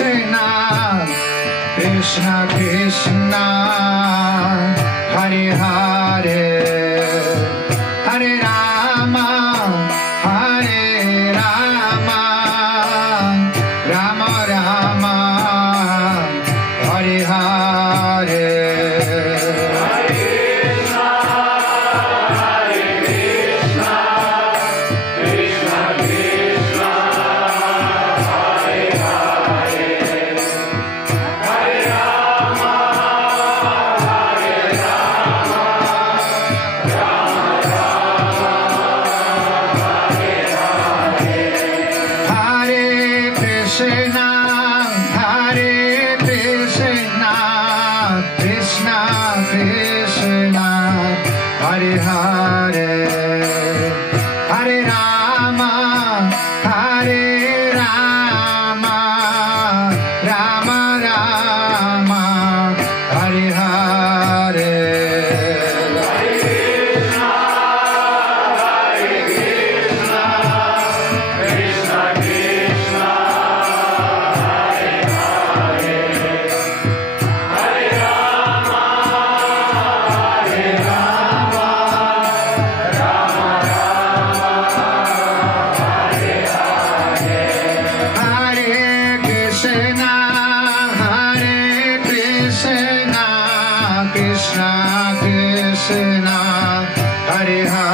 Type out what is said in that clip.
Krishna Krishna Krishna Hare Hare Hare Rama Hare Rama Rama Rama Hare Hare Hare Hare Hare Rama Hare Rama Rama Rama Hare Hare Krishna Krishna Hare Hare